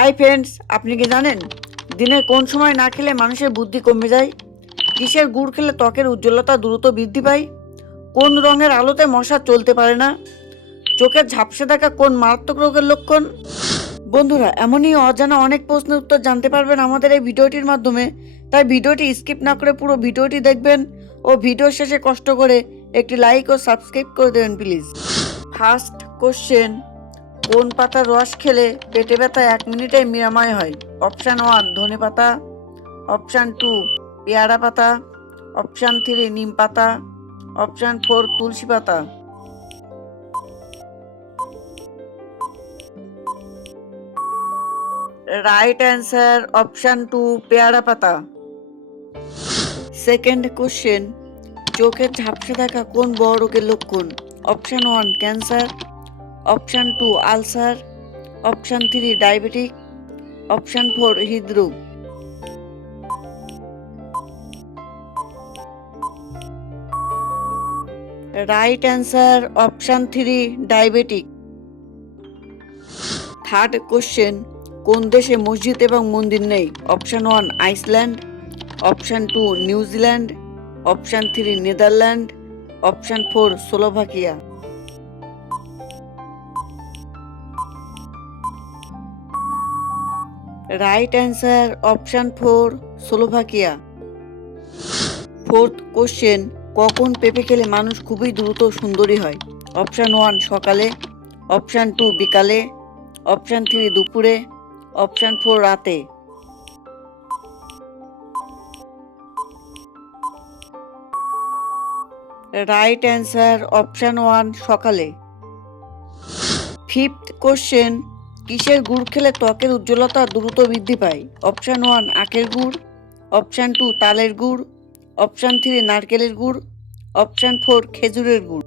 Hi friends, আপনি কি জানেন দিনের কোন সময় না খেলে মানুষের বুদ্ধি কমে যায়? কিসের গুড় খেলে ত্বকের উজ্জ্বলতা দ্রুত বৃদ্ধি পায়? কোন রঙের আলোতে মশা চলতে পারে না? চোখের ঝাপসা দেখা কোন মারাত্মক রোগের লক্ষণ? বন্ধুরা, এমনই অজানা অনেক প্রশ্নের উত্তর জানতে পারবেন আমাদের এই ভিডিওটির মাধ্যমে। তাই ভিডিওটি স্কিপ না করে পুরো ভিডিওটি দেখবেন ও ভিডিও শেষে কষ্ট করে একটি লাইক ও সাবস্ক্রাইব করে দেবেন প্লিজ। ফার্স্ট কোশ্চেন, কোন পাতার রস খেলে পেটে ব্যথা 1 মিনিটে নিরাময় হয়? অপশান 1 ধনে পাতা, অপশান 2 পেয়ারা পাতা, অপশান 3 নিম পাতা, অপশান 4 তুলসী পাতা। রাইট অ্যান্সার অপশান 2 পেয়ারা পাতা। সেকেন্ড কোশ্চেন, চোখের ঝাপসা দেখা কোন বড় রোগের লক্ষণ? Option 1 cancer, option 2 ulcer, option 3 diabetic, option 4 হৃদরোগ। Right answer option 3 diabetic. Third question, কোন দেশে মসজিদ এবং মন্দির নেই? Option 1 Iceland, option 2 New Zealand, option 3 Netherland, option 4 Slovakia. Right answer option 4 Slovakia. Fourth question, কখন পেঁপে খেলে মানুষ খুবই দ্রুত সুন্দরী হয়? অপশান 1 সকালে, অপশান 2 বিকালে, অপশান 3 দুপুরে, অপশান 4 রাতে। রাইট অ্যান্সার অপশান 1 সকালে। ফিফথ কোশ্চেন, কিসের গুড় খেলে ত্বকের উজ্জ্বলতা দ্রুত বৃদ্ধি পায়? অপশান 1 আখের গুড়, অপশান 2 তালের গুড়, অপশান 3 নারকেলের গুড়, অপশান 4 খেজুরের গুড়।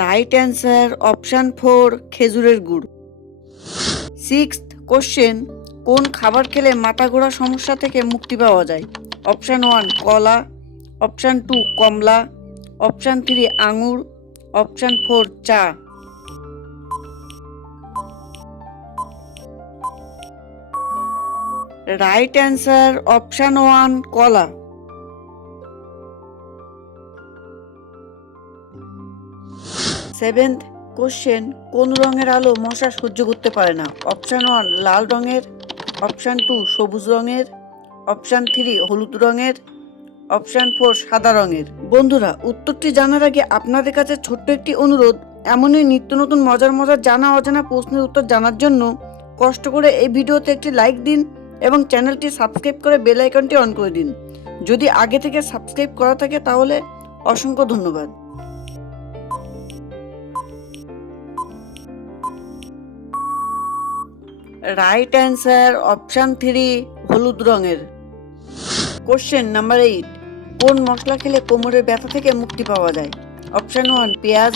রাইট অ্যান্সার অপশান 4 খেজুরের গুড়। সিক্সথ কোশ্চেন, কোন খাবার খেলে মাথা ঘোরা সমস্যা থেকে মুক্তি পাওয়া যায়? অপশান 1 কলা, অপশান 2 কমলা, অপশান 3 আঙুর, অপশান 4 চা। রাইট অ্যান্সার অপশান 1 কলা। সেভেন্থ কোশ্চেন, কোন রঙের আলো মশা সহ্য করতে পারে না? অপশান 1 লাল রঙের, অপশান 2 সবুজ রঙের, অপশান 3 হলুদ রঙের, অপশান 4 সাদা রঙের। বন্ধুরা, উত্তরটি জানার আগে আপনাদের কাছে ছোট্ট একটি অনুরোধ, এমনই নিত্য নতুন মজার মজার জানা অজানা প্রশ্নের উত্তর জানার জন্য কষ্ট করে এই ভিডিওতে একটি লাইক দিন এবং চ্যানেলটি সাবস্ক্রাইব করে বেল আইকনটি অন করে দিন। যদি আগে থেকে সাবস্ক্রাইব করা থাকে তাহলে অসংখ্য ধন্যবাদ। রাইট অ্যান্সার অপশান 3 হলুদ রঙের। কোশ্চেন নাম্বার 8, কোন মশলা খেলে কোমরের ব্যথা থেকে মুক্তি পাওয়া যায়? অপশান 1 পেঁয়াজ,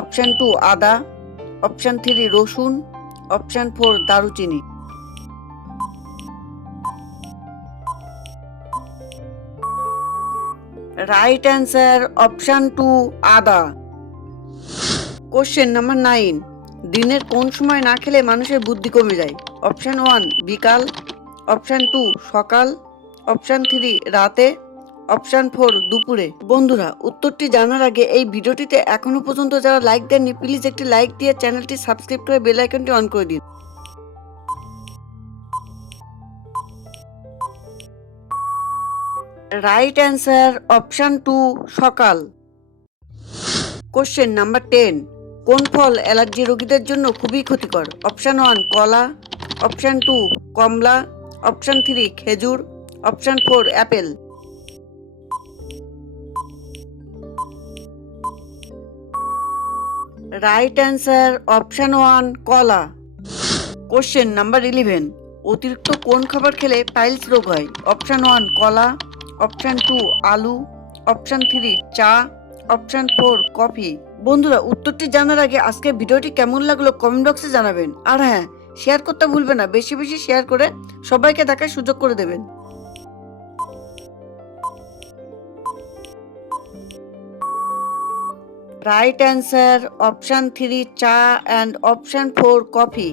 অপশান 2 আদা, অপশান 3 রসুন, অপশান 4 দারুচিনি। রাইট অ্যান্সার অপশান 2 আদা। কোশ্চেন নাম্বার 9, দিনের কোন সময় না খেলে মানুষের বুদ্ধি কমে যায়? অপশান 1 বিকাল, অপশান 2 সকাল, অপশান 3 রাতে, অপশান 4 দুপুরে। বন্ধুরা, উত্তরটি জানার আগে এই ভিডিওটিতে এখনো পর্যন্ত যারা লাইক দেননি প্লিজ একটি লাইক দিয়ে চ্যানেলটি সাবস্ক্রাইব করে বেল আইকনটি অন করে দিন। রাইট অ্যান্সার অপশান 2 সকাল। কোশ্চেন নাম্বার 10, কোন ফল অ্যালার্জি রোগীদের জন্য খুবই ক্ষতিকর? অপশান 1 কলা, অপশান 2 কমলা, অপশান 3 খেজুর, option 4 Apple. Right answer option 1 কলা। কোশ্চেন নাম্বার 11, অতিরিক্ত কোন খাবার খেলে পাইলস রোগ হয়? অপশান 1 কলা, অপশান 2 আলু, অপশান 3 চা, অপশান 4 কফি। বন্ধুরা, উত্তরটি জানার আগে আজকে ভিডিওটি কেমন লাগলো কমেন্ট বক্সে জানাবেন। আর হ্যাঁ, শেয়ার করতে ভুলবেন না, বেশি বেশি শেয়ার করে সবাইকে দেখার সুযোগ করে দেবেন। রাইট অ্যান্সার অপশান 3 চা অ্যান্ড অপশান 4 কফি।